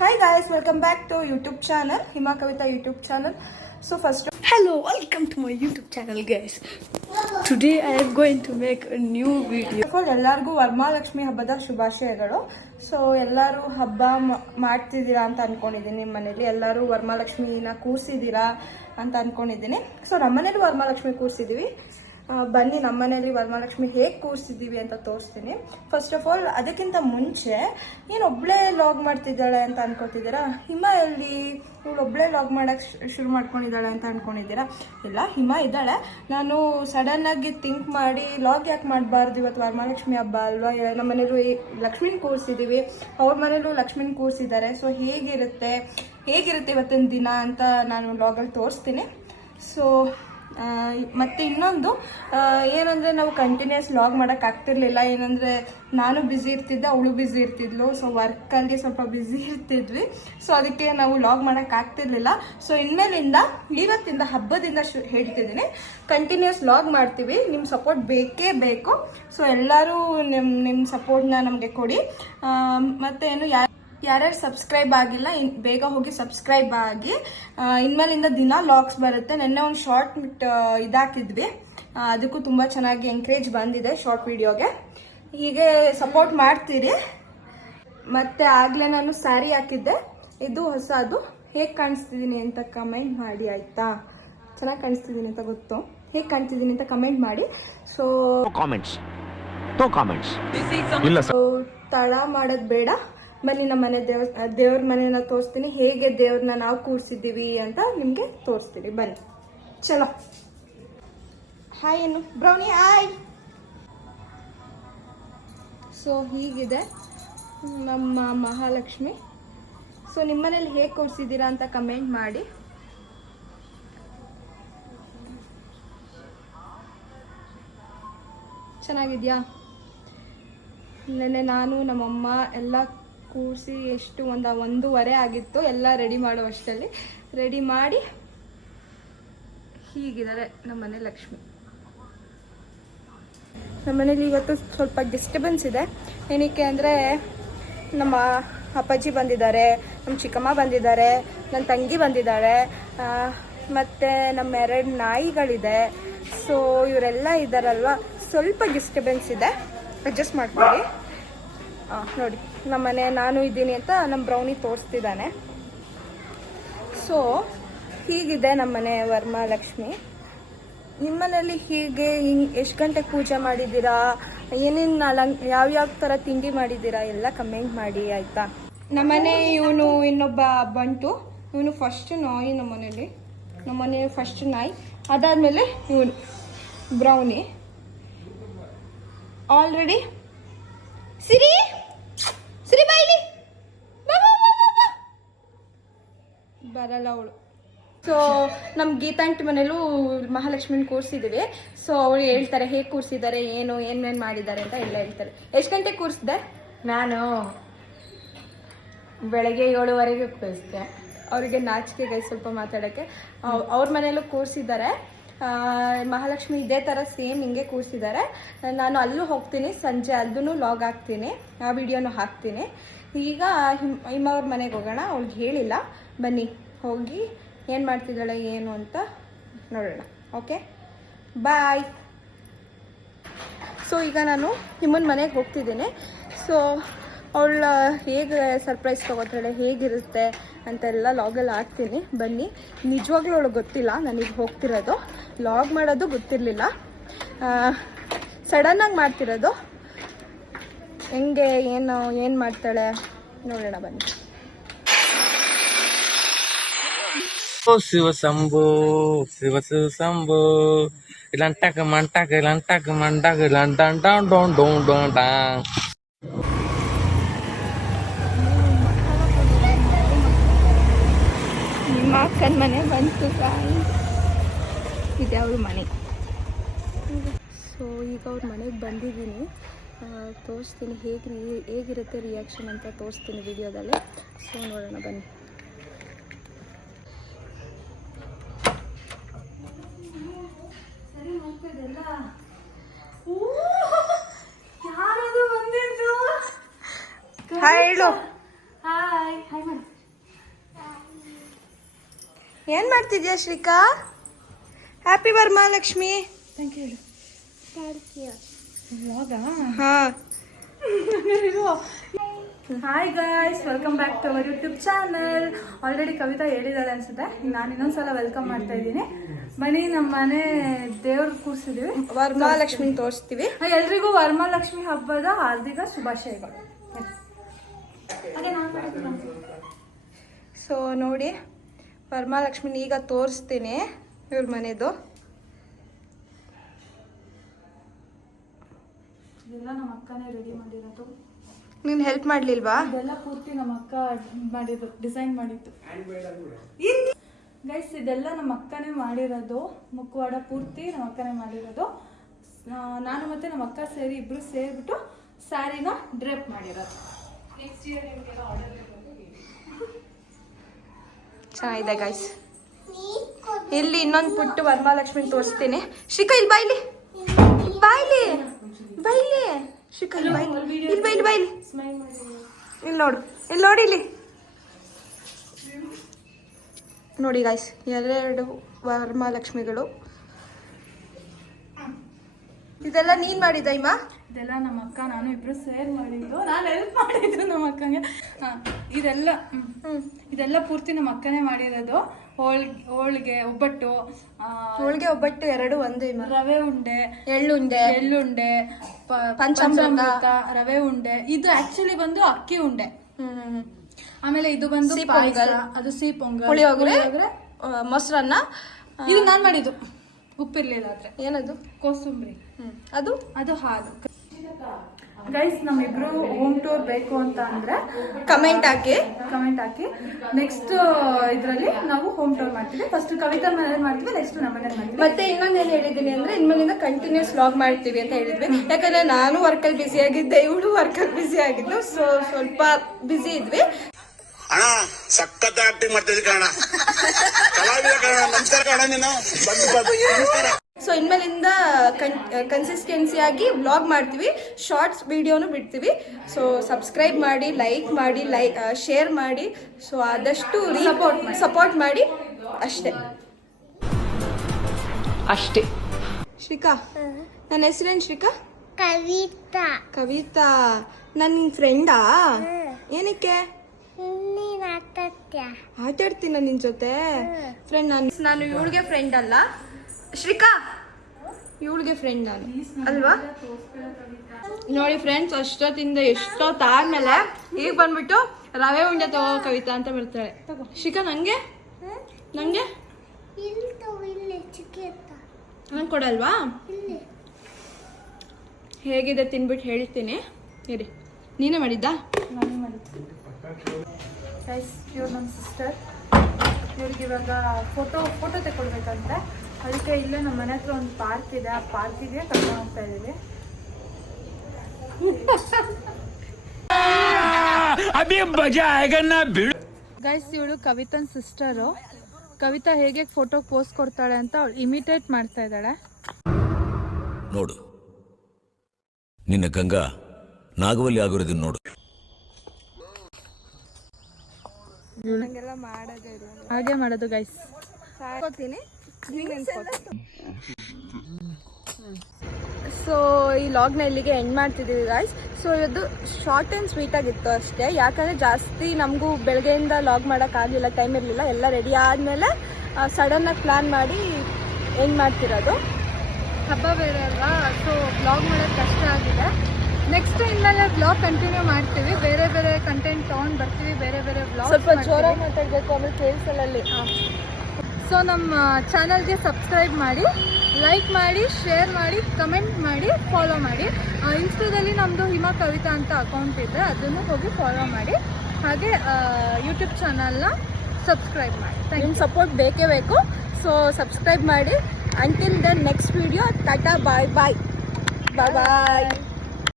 Hi guys, welcome back to YouTube channel, Hima Kavita YouTube channel. So first, hello, welcome to my YouTube channel guys. Today I am going to make a new video. first of all, ಎಲ್ಲರಿಗೂ ವರಮಹಾಲಕ್ಷ್ಮಿ ಹಬ್ಬದ ಶುಭಾಶಯಗಳು. So ಎಲ್ಲರೂ ಹಬ್ಬ ಮಾಡ್ತಿದ್ದೀರಾ ಅಂತ ಅನ್ಕೊಂಡಿದ್ದೀನಿ. ನಿಮ್ಮ ಮನೇಲಿ ಎಲ್ಲರೂ ವರಮಹಾಲಕ್ಷ್ಮಿನ ಕೂರಿಸಿದ್ದೀರಾ ಅಂತ ಅನ್ಕೊಂಡಿದ್ದೀನಿ. ಸೊ ನಮ್ಮನೇಲಿ ವರಮಹಾಲಕ್ಷ್ಮಿ ಕೂರಿಸಿದ್ದೀವಿ. ಬನ್ನಿ ನಮ್ಮನೇಲಿ ವರಮಹಾಲಕ್ಷ್ಮಿ ಹೇಗೆ ಕೂರಿಸಿದ್ದೀವಿ ಅಂತ ತೋರಿಸ್ತೀನಿ. ಫಸ್ಟ್ ಆಫ್ ಆಲ್ ಅದಕ್ಕಿಂತ ಮುಂಚೆ ಏನು ಒಬ್ಬಳೇ ಲಾಗ್ ಮಾಡ್ತಿದ್ದಾಳೆ ಅಂತ ಅನ್ಕೋತಿದ್ದೀರಾ. ಹಿಮ ಎಲ್ಲಿ ಇವಳು ಒಬ್ಬಳೇ ಲಾಗ್ ಮಾಡೋಕ್ಕೆ ಶುರು ಮಾಡ್ಕೊಂಡಿದ್ದಾಳೆ ಅಂತ ಅನ್ಕೊಂಡಿದ್ದೀರಾ. ಇಲ್ಲ, ಹಿಮ ಇದ್ದಾಳೆ. ನಾನು ಸಡನ್ನಾಗಿ ಥಿಂಕ್ ಮಾಡಿ ಲಾಗ್ ಯಾಕೆ ಮಾಡಬಾರ್ದು, ಇವತ್ತು ವರಮಹಾಲಕ್ಷ್ಮಿ ಹಬ್ಬ ಅಲ್ವಾ, ನಮ್ಮ ಮನೇಲೂ ಲಕ್ಷ್ಮೀನ ಕೂರಿಸಿದ್ದೀವಿ, ಅವ್ರ ಮನೇಲೂ ಲಕ್ಷ್ಮೀನ ಕೂರಿಸಿದ್ದಾರೆ. ಸೊ ಹೇಗಿರುತ್ತೆ ಇವತ್ತಿನ ದಿನ ಅಂತ ನಾನು ಲಾಗಲ್ಲಿ ತೋರಿಸ್ತೀನಿ. ಸೊ ಮತ್ತು ಇನ್ನೊಂದು ಏನಂದರೆ ನಾವು ಕಂಟಿನ್ಯೂಸ್ ಲಾಗ್ ಮಾಡೋಕ್ಕಾಗ್ತಿರ್ಲಿಲ್ಲ. ಏನಂದರೆ ನಾನು ಬ್ಯುಸಿ ಇರ್ತಿದ್ದೆ, ಅವಳು ಬ್ಯುಸಿ ಇರ್ತಿದ್ಲು. ಸೊ ವರ್ಕಲ್ಲಿ ಸ್ವಲ್ಪ ಬ್ಯುಸಿ ಇರ್ತಿದ್ವಿ. ಸೊ ಅದಕ್ಕೆ ನಾವು ಲಾಗ್ ಮಾಡೋಕ್ಕಾಗ್ತಿರ್ಲಿಲ್ಲ. ಸೊ ಇನ್ಮೇಲಿಂದ ಇವತ್ತಿಂದ ಹಬ್ಬದಿಂದ ಹೇಳ್ತಿದ್ದೀನಿ, ಕಂಟಿನ್ಯೂಸ್ ಲಾಗ್ ಮಾಡ್ತೀವಿ. ನಿಮ್ಮ ಸಪೋರ್ಟ್ ಬೇಕೇ ಬೇಕು. ಸೊ ಎಲ್ಲರೂ ನಿಮ್ಮ ಸಪೋರ್ಟ್ನ ನಮಗೆ ಕೊಡಿ. ಮತ್ತು ಏನು ಯಾರ್ಯಾರು ಸಬ್ಸ್ಕ್ರೈಬ್ ಆಗಿಲ್ಲ ಬೇಗ ಹೋಗಿ ಸಬ್ಸ್ಕ್ರೈಬ್ ಆಗಿ. ಇನ್ಮೇಲಿಂದ ದಿನ ಲಾಗ್ಸ್ ಬರುತ್ತೆ. ನೆನ್ನೆ ಒಂದು ಶಾರ್ಟ್ ಇದಾಕಿದ್ವಿ, ಅದಕ್ಕೂ ತುಂಬ ಚೆನ್ನಾಗಿ ಎಂಕರೇಜ್ ಬಂದಿದೆ ಶಾರ್ಟ್ ವಿಡಿಯೋಗೆ. ಹೀಗೆ ಸಪೋರ್ಟ್ ಮಾಡ್ತೀರಿ. ಮತ್ತು ಆಗಲೇ ನಾನು ಸ್ಯಾರಿ ಹಾಕಿದ್ದೆ, ಇದು ಹೊಸದು. ಹೇಗೆ ಕಾಣಿಸ್ತಿದ್ದೀನಿ ಅಂತ ಕಮೆಂಟ್ ಮಾಡಿ ಆಯಿತಾ. ಚೆನ್ನಾಗಿ ಕಾಣಿಸ್ತಿದ್ದೀನಿ ಅಂತ ಗೊತ್ತು, ಹೇಗೆ ಕಾಣಿಸ್ತಿದ್ದೀನಿ ಅಂತ ಕಮೆಂಟ್ ಮಾಡಿ. ಸೊ ತಡ ಮಾಡೋದು ಬೇಡ, ಬನ್ನಿ ನಮ್ಮ ಮನೆ ದೇವ್ರ ಮನೆನ ತೋರಿಸ್ತೀನಿ. ಹೇಗೆ ದೇವ್ರನ್ನ ನಾವು ಕೂರಿಸಿದ್ದೀವಿ ಅಂತ ನಿಮಗೆ ತೋರಿಸ್ತೀನಿ, ಬನ್ನಿ. ಚಲೋ, ಹಾಯ್ ಏನು ಬ್ರೌನಿ, ಹಾಯ್. ಸೊ ಹೀಗಿದೆ ನಮ್ಮ ಮಹಾಲಕ್ಷ್ಮಿ. ಸೊ ನಿಮ್ಮ ಮನೇಲಿ ಹೇಗೆ ಕೂರಿಸಿದ್ದೀರಾ ಅಂತ ಕಮೆಂಟ್ ಮಾಡಿ. ಚೆನ್ನಾಗಿದೆಯಾ? ನೆನ್ನೆ ನಾನು ನಮ್ಮಮ್ಮ ಎಲ್ಲ ಕೂರಿಸಿ ಎಷ್ಟು ಒಂದು 1:30 ಆಗಿತ್ತು. ಎಲ್ಲ ರೆಡಿ ಮಾಡೋ ಅಷ್ಟರಲ್ಲಿ ರೆಡಿ ಮಾಡಿ ಹೀಗಿದ್ದಾರೆ ನಮ್ಮನೆ ಲಕ್ಷ್ಮಿ. ನಮ್ಮನೇಲಿ ಇವತ್ತು ಸ್ವಲ್ಪ ಡಿಸ್ಟರ್ಬೆನ್ಸ್ ಇದೆ. ಏನಕ್ಕೆ ಅಂದರೆ ನಮ್ಮ ಅಪ್ಪಾಜಿ ಬಂದಿದ್ದಾರೆ, ನಮ್ಮ ಚಿಕ್ಕಮ್ಮ ಬಂದಿದ್ದಾರೆ, ನನ್ನ ತಂಗಿ ಬಂದಿದ್ದಾರೆ, ಮತ್ತು ನಮ್ಮ 2 ನಾಯಿಗಳಿದೆ. ಸೊ ಇವರೆಲ್ಲ ಇದ್ದಾರಲ್ವ, ಸ್ವಲ್ಪ ಡಿಸ್ಟರ್ಬೆನ್ಸ್ ಇದೆ, ಅಡ್ಜಸ್ಟ್ ಮಾಡ್ಕೊಳ್ಳಿ. ನೋಡಿ ನಮ್ಮನೆ ನಾನು ಇದ್ದೀನಿ ಅಂತ ನಮ್ಮ ಬ್ರೌನಿ ತೋರಿಸ್ತಿದ್ದಾನೆ. ಸೊ ಹೀಗಿದೆ ನಮ್ಮನೆ ವರಮಹಾಲಕ್ಷ್ಮಿ. ನಿಮ್ಮನೇಲಿ ಹೀಗೆ ಎಷ್ಟು ಗಂಟೆಗೆ ಪೂಜೆ ಮಾಡಿದ್ದೀರಾ, ಏನೇನು ಯಾವ್ಯಾವ ಥರ ತಿಂಡಿ ಮಾಡಿದ್ದೀರಾ ಎಲ್ಲ ಕಮೆಂಟ್ ಮಾಡಿ ಆಯಿತಾ. ನಮ್ಮನೆ ಇವನು ಇನ್ನೊಬ್ಬ ಬಂಟು, ಇವನು ಫಸ್ಟ್ ನಾಯಿ ನಮ್ಮನೆ ಫಸ್ಟ್ ನಾಯಿ. ಅದಾದಮೇಲೆ ಇವನು ಬ್ರೌನಿ. ಆಲ್ರೆಡಿ ಸಿರಿ ಬಾಯಿಲಿ ಬರಲ್ಲ ಅವಳು. ಸೊ ನಮ್ಮ ಗೀತಾಂಟಿ ಮನೇಲೂ ಮಹಾಲಕ್ಷ್ಮಿನ ಕೂರಿಸಿದ್ದೀವಿ. ಸೊ ಅವಳು ಹೇಳ್ತಾರೆ ಹೇಗೆ ಕೂರಿಸಿದ್ದಾರೆ, ಏನೇನು ಮಾಡಿದ್ದಾರೆ ಅಂತ ಎಲ್ಲ ಹೇಳ್ತಾರೆ. ಎಷ್ಟು ಗಂಟೆಗೆ ಕೂರಿಸಿದೆ? ನಾನು ಬೆಳಗ್ಗೆ 7:30 ಕೂರಿಸಿದೆ. ಅವರಿಗೆ ನಾಚಿಕೆಗೆ ಸ್ವಲ್ಪ ಮಾತಾಡೋಕ್ಕೆ. ಅವ್ರ ಮನೆಯಲ್ಲೂ ಕೂರಿಸಿದ್ದಾರೆ ಮಹಾಲಕ್ಷ್ಮಿ, ಇದೇ ಥರ ಸೇಮ್ ಹಿಂಗೆ ಕೂರಿಸಿದ್ದಾರೆ. ನಾನು ಅಲ್ಲೂ ಹೋಗ್ತೀನಿ ಸಂಜೆ, ಅಲ್ಲೂ ಲಾಗ್ ಹಾಕ್ತೀನಿ, ಆ ವಿಡಿಯೋನು ಹಾಕ್ತೀನಿ. ಈಗ ಹಿಮ್ಮವ್ರ ಮನೆಗೆ ಹೋಗೋಣ. ಅವ್ಳಿಗೆ ಹೇಳಿಲ್ಲ, ಬನ್ನಿ ಹೋಗಿ ಏನು ಮಾಡ್ತಿದ್ದಾಳೆ ಏನು ಅಂತ ನೋಡೋಣ. ಓಕೆ, ಬಾಯ್. ಸೊ ಈಗ ನಾನು ಹಿಮ್ಮನ ಮನೆಗೆ ಹೋಗ್ತಿದ್ದೀನಿ. ಸೊ ಅವಳ ಹೇಗೆ ಸರ್ಪ್ರೈಸ್ ತೊಗೋತಾಳೆ, ಹೇಗಿರುತ್ತೆ ಅಂತೆಲ್ಲ ಲಾಗಲ್ಲಿ ಹಾಕ್ತೀನಿ, ಬನ್ನಿ. ನಿಜವಾಗ್ಲೂ ಅವಳಿಗೆ ಗೊತ್ತಿಲ್ಲ ನನಗೆ ಹೋಗ್ತಿರೋದು, ಲಾಗ್ ಮಾಡೋದು ಗೊತ್ತಿರಲಿಲ್ಲ, ಸಡನ್ನಾಗಿ ಮಾಡ್ತಿರೋದು. ಹೆಂಗೆ ಏನು ಮಾಡ್ತಾಳೆ ನೋಡೋಣ, ಬನ್ನಿ. Shiva Shambho ಇಲ್ಲಂಟಕ ಮಂಟಕ ಇಲ್ಲಂಟಕ ಮಂಟಕ ಇಲ್ಲಂಟ down down down ಡಾ. ನಿಮ್ಮ ಅಕ್ಕನ ಮನೆ ಬಂತು, ಇದೆ ಅವ್ರ ಮನೆ. ಸೊ ಈಗ ಅವ್ರ ಮನೆಗೆ ಬಂದಿದ್ದೀನಿ, ತೋರಿಸ್ತೀನಿ ಹೇಗಿರುತ್ತೆ ರಿಯಾಕ್ಷನ್ ಅಂತ ತೋರಿಸ್ತೀನಿ ವಿಡಿಯೋದಲ್ಲಿ. ಸೊ ನೋಡೋಣ ಬನ್ನಿ. ಹಾಯ್ ಹೇಳು. ಹಾಯ್ ಹಾಯ್ ಮಾಡು. ಏನ್ ಮಾಡ್ತಿದ್ಯಾ ಶ್ರೀಕಾ? ಹ್ಯಾಪಿ ವರಮಹಾಲಕ್ಷ್ಮಿ. Thank you. ಇವಾಗಾ? ಹಾ. Hi guys, welcome back to our YouTube channel. Already Kavitha ಹೇಳಿದಾಳೆ ಅನ್ಸುತ್ತೆ. ನಾನು ಇನ್ನೊಂದ್ಸಲ ವೆಲ್ಕಮ್ ಮಾಡ್ತಾ ಇದ್ದೀನಿ. ಬನ್ನಿ, ನಮ್ಮ ಮನೆ ದೇವ್ರ ಕೂರಿಸಿದೀವಿ. ವರಮಹಾಲಕ್ಷ್ಮಿ ತೋರಿಸ್ತೀವಿ. ಎಲ್ರಿಗೂ ವರಮಹಾಲಕ್ಷ್ಮಿ ಹಬ್ಬದ ಹಾರ್ದಿಕ ಶುಭಾಶಯಗಳು. ಸೊ ನೋಡಿ, ವರಮಹಾಲಕ್ಷ್ಮಿನ ಈಗ ತೋರಿಸ್ತೀನಿ. ಇವ್ರ ಮನೆದು ಇದೆಲ್ಲ ನಮ್ಮ ಅಕ್ಕನೇ ರೆಡಿ ಮಾಡಿರೋದು. ನೀನ್ ಹೆಲ್ಪ್ ಮಾಡ್ಲಿಲ್ವಾ? ಇದೆಲ್ಲ ಪೂರ್ತಿ ನಮ್ಮ ಅಕ್ಕ ಮಾಡಿದ್ದು, ಡಿಸೈನ್ ಮಾಡಿದ್ದು ಗೈಸ್. ಇದೆಲ್ಲ ನಮ್ಮ ಅಕ್ಕನೇ ಮಾಡಿರೋದು. ಮುಖವಾಡ ಪೂರ್ತಿ ನಮ್ಮ ಅಕ್ಕನೇ ಮಾಡಿರೋದು. ನಾನು ಮತ್ತೆ ನಮ್ಮ ಅಕ್ಕ ಸೇರಿ ಇಬ್ರು ಸೇರಿಬಿಟ್ಟು ಸ್ಯಾರಿನ ಡ್ರೇಪ್ ಮಾಡಿರೋದು. ಚೆನ್ನಾಗಿದೆ ಗೈಸ್. ಇಲ್ಲಿ ಇನ್ನೊಂದು ಪುಟ್ಟು ವರಮಹಾಲಕ್ಷ್ಮಿ ತೋರಿಸ್ತೀನಿ. ಶ್ರೀಕಾ ಇಲ್ಲಿ ಬಾಯ್ಲಿ, ಬಾಯ್ಲಿ ಬಾಯ್ಲಿ. ಶ್ರೀಕಾ ಇಲ್ಲಿ ಬಾಯ್ಲಿ, ಇಲ್ಲಿ ಬಾಯ್ಲಿ, ಬಾಯ್ಲಿ. ಇಲ್ಲಿ ನೋಡು, ಇಲ್ಲಿ ನೋಡಿ, ಇಲ್ಲಿ ನೋಡಿ ಗೈಸ್, ಎರಡೆರಡು ವರಮಹಾಲಕ್ಷ್ಮಿಗಳು. ಇದೆಲ್ಲ ನೀನ್ ಮಾಡಿದ ಇಮ್ಮ? ಇದೆಲ್ಲ ನಮ್ಮ ಅಕ್ಕ ನಾನು ಇಬ್ರು ಸೇರ್ ಮಾಡಿದ್ದು. ನಾನು ಹೆಲ್ಪ್ ಮಾಡಿದ್ದು ನಮ್ಮ ಅಕ್ಕಂಗೆ. ಇದೆಲ್ಲ ಪೂರ್ತಿ ನಮ್ಮ ಅಕ್ಕನೇ ಮಾಡಿರೋದು. ಹೋಳಿಗೆ, ಒಬ್ಬಟ್ಟು, ಒಬ್ಬಟ್ಟು ಎರಡು ಒಂದು ಇಮ್ಮ. ರವೆ ಉಂಡೆ, ಎಳ್ಳುಂಡೆ, ಪಂಚಾಮೃತ, ರವೆ ಉಂಡೆ. ಇದು ಆಕ್ಚುಲಿ ಬಂದು ಅಕ್ಕಿ ಉಂಡೆ. ಆಮೇಲೆ ಇದು ಬಂದು ಪಾಯಸ, ಅದು ಸಿಹಿ ಪೊಂಗಲ್, ಪುಳಿಯೋಗರೆ, ಮೊಸರನ್ನ. ಇದು ನಾನ್ ಮಾಡಿದ್ದು. ಉಪ್ಪಿರ್ಲಿಲ್ಲ ಆದ್ರೆ. ಏನದು? ಕೋಸಂಬರಿ. ಅದು ಹಾಲು. ಗೈಸ್, ನಮ್ಮಿಬ್ರು ಹೋಮ್ ಟೂರ್ ಬೇಕು ಅಂತ ಅಂದ್ರೆ ಕಮೆಂಟ್ ಹಾಕಿ. ನೆಕ್ಸ್ಟ್ ಇದ್ರಲ್ಲಿ ನಾವು ಹೋಮ್ ಟೂರ್ ಮಾಡ್ತೀವಿ. ಫಸ್ಟ್ ಕವಿತಾ ಮನೇಲಿ ಮಾಡ್ತೀವಿ, ನೆಕ್ಸ್ಟ್ ನಮ್ಮ ಮನೇಲಿ ಮಾಡ್ತೀವಿ. ಮತ್ತೆ ಇನ್ನೊಂದೇನು ಹೇಳಿದ್ದೀನಿ ಅಂದ್ರೆ ಇನ್ಮೇಲಿಂದ ಕಂಟಿನ್ಯೂಸ್ ವ್ಲಾಗ್ ಮಾಡ್ತೀವಿ ಅಂತ ಹೇಳಿದ್ವಿ. ಯಾಕಂದ್ರೆ ನಾನು ವರ್ಕಲ್ಲಿ ಬಿಸಿ ಆಗಿದ್ದೆ, ಇವಳು ವರ್ಕಲ್ಲಿ ಬಿಸಿ ಆಗಿದ್ದು. ಸೊ ಸ್ವಲ್ಪ ಬಿಸಿ ಇದ್ವಿ. ಅಣ್ಣ ಸಖತ್ ಆಕ್ಟಿಂಗ್ ಮಾಡ್ತಿದ್ವಿ ಕಣ, ಕಲಾವಿದ ಕಣ. ನಮಸ್ಕಾರ ಕಣ, ನೀನು ಸೊ ಇನ್ಮೇಲಿಂದ ಕನ್ಸಿಸ್ಟೆನ್ಸಿ ಆಗಿ ವ್ಲಾಗ್ ಮಾಡ್ತೀವಿ, ಶಾರ್ಟ್ಸ್ ವಿಡಿಯೋನು ಬಿಡ್ತೀವಿ. ಸೊ ಸಬ್ಸ್ಕ್ರೈಬ್ ಮಾಡಿ, ಲೈಕ್ ಮಾಡಿ, ಶೇರ್ ಮಾಡಿ. ಸೊ ಆದಷ್ಟು ಸಪೋರ್ಟ್ ಮಾಡಿ. ಅಷ್ಟೇ. ಶ್ರೀಕಾ, ನನ್ನ ಹೆಸರೇನು ಶ್ರೀಕಾ? ಕವಿತಾ. ನನ್ನ ಫ್ರೆಂಡಾ? ಏನಕ್ಕೆ? ಆಟಾಡ್ತೀನ ನಿನ್ ಜೊತೆ? ಫ್ರೆಂಡ್ ನಾನು ಇವಳಿಗೆ ಫ್ರೆಂಡ್ ಅಲ್ಲ ಶ್ರೀಕಾ, ಇವಳಿಗೆ ಫ್ರೆಂಡ್ ನಾನು ಅಲ್ವಾ? ನೋಡಿ ಫ್ರೆಂಡ್ಸ್, ಅಷ್ಟೊತ್ತಿಂದ ಎಷ್ಟೊತ್ತಾದ್ಮೇಲೆ ಈಗ ಬಂದ್ಬಿಟ್ಟು ರವೆ ಉಂಡೆ ತಗೋ ಕವಿತಾ ಅಂತ ಬರ್ತಾಳೆ. ಶ್ರೀಕಾ, ನಂಗೆ ಕೊಡಲ್ವಾ? ಹೇಗಿದೆ ತಿನ್ಬಿಟ್ಟು ಹೇಳ್ತೀನಿ ಇರಿ. ನೀನೇ ಮಾಡಿದ್ದಾ? ನಾನೇ ಮಾಡಿದ್ದು. ಗೈಸ್, ಇವ್ರು ನಮ್ಮ ಸಿಸ್ಟರ್. ಇವ್ರಿಗೆ ಇವಾಗ ಫೋಟೋ ತಗೊಳ್ಬೇಕಂತೆ. ಅದಕ್ಕೆ ಇಲ್ಲೇ ನಮ್ಮ ಮನೆ ಹತ್ರ ಒಂದು ಪಾರ್ಕ್ ಇದೆ. ಆ ಪಾರ್ಕಿಗೆ ಕರ್ಕೊಂಡು ಹೋಗ್ತಾ ಇದ್ದೀವಿ. ಗೈಸ್, ಇವಳು ಕವಿತನ್ ಸಿಸ್ಟರು. ಕವಿತಾ ಹೇಗೆ ಫೋಟೋ ಪೋಸ್ಟ್ ಕೊಡ್ತಾಳೆ ಅಂತ ಅವಳು ಇಮಿಟೇಟ್ ಮಾಡ್ತಾ ಇದ್ದಾಳೆ. ನೋಡು, ನಿನ್ನ ಗಂಗಾ ನಾಗವಲ್ಲಿ ಆಗಿರೋದನ್ನ ನೋಡು. ಹಾಗೆ ಮಾಡೋದು ಗೈಸ್. ಸೊ ಈ ಲಾಗ್ನ ಇಲ್ಲಿಗೆ ಎಂಡ್ ಮಾಡ್ತಿದ್ದೀವಿ ಗಾಯ್ಸ್. ಸೊ ಇದು ಶಾರ್ಟ್ ಆ್ಯಂಡ್ ಸ್ವೀಟ್ ಆಗಿತ್ತು ಅಷ್ಟೇ. ಯಾಕಂದರೆ ಜಾಸ್ತಿ ನಮಗೂ ಬೆಳಗ್ಗೆಯಿಂದ ಲಾಗ್ ಮಾಡೋಕ್ಕಾಗಲಿಲ್ಲ, ಟೈಮ್ ಇರಲಿಲ್ಲ. ಎಲ್ಲ ರೆಡಿ ಆದಮೇಲೆ ಸಡನ್ನಾಗಿ ಪ್ಲ್ಯಾನ್ ಮಾಡಿ ಎಂಡ್ ಮಾಡ್ತಿರೋದು. ಹಬ್ಬ ಬೇರೆ ಅಲ್ವಾ, ಸೊ ಬ್ಲಾಗ್ ಮಾಡೋದು ಕಷ್ಟ ಆಗಿದೆ. ನೆಕ್ಸ್ಟ್ ಇನ್ಮೇಲೆ ಬ್ಲಾಗ್ ಕಂಟಿನ್ಯೂ ಮಾಡ್ತೀವಿ. ಬೇರೆ ಬೇರೆ ಕಂಟೆಂಟ್ ತೊಗೊಂಡು ಬರ್ತೀವಿ. ಬೇರೆ ಬ್ಲಾಗ್ ಸ್ವಲ್ಪ ಜೋರಾಗಿ ಮಾತಾಡಬೇಕು, ಆಮೇಲೆ ಕೇಳಿಸಲಲ್ಲಿ. ಸೊ ನಮ್ಮ ಚಾನಲ್ಗೆ ಸಬ್ಸ್ಕ್ರೈಬ್ ಮಾಡಿ, ಲೈಕ್ ಮಾಡಿ, ಶೇರ್ ಮಾಡಿ, ಕಮೆಂಟ್ ಮಾಡಿ, ಫಾಲೋ ಮಾಡಿ. ಇನ್ಸ್ಟಾದಲ್ಲಿ ನಮ್ಮದು ಹಿಮಾ ಕವಿತಾ ಅಂತ ಅಕೌಂಟ್ ಇದೆ, ಅದನ್ನು ಹೋಗಿ ಫಾಲೋ ಮಾಡಿ. ಹಾಗೆ ಯೂಟ್ಯೂಬ್ ಚಾನಲ್ನ ಸಬ್ಸ್ಕ್ರೈಬ್ ಮಾಡಿ. ನಿಮ್ಮ ಸಪೋರ್ಟ್ ಬೇಕೇ ಬೇಕು. ಸೊ ಸಬ್ಸ್ಕ್ರೈಬ್ ಮಾಡಿ. Until then next video. Tata, bye ಬಾಯ್.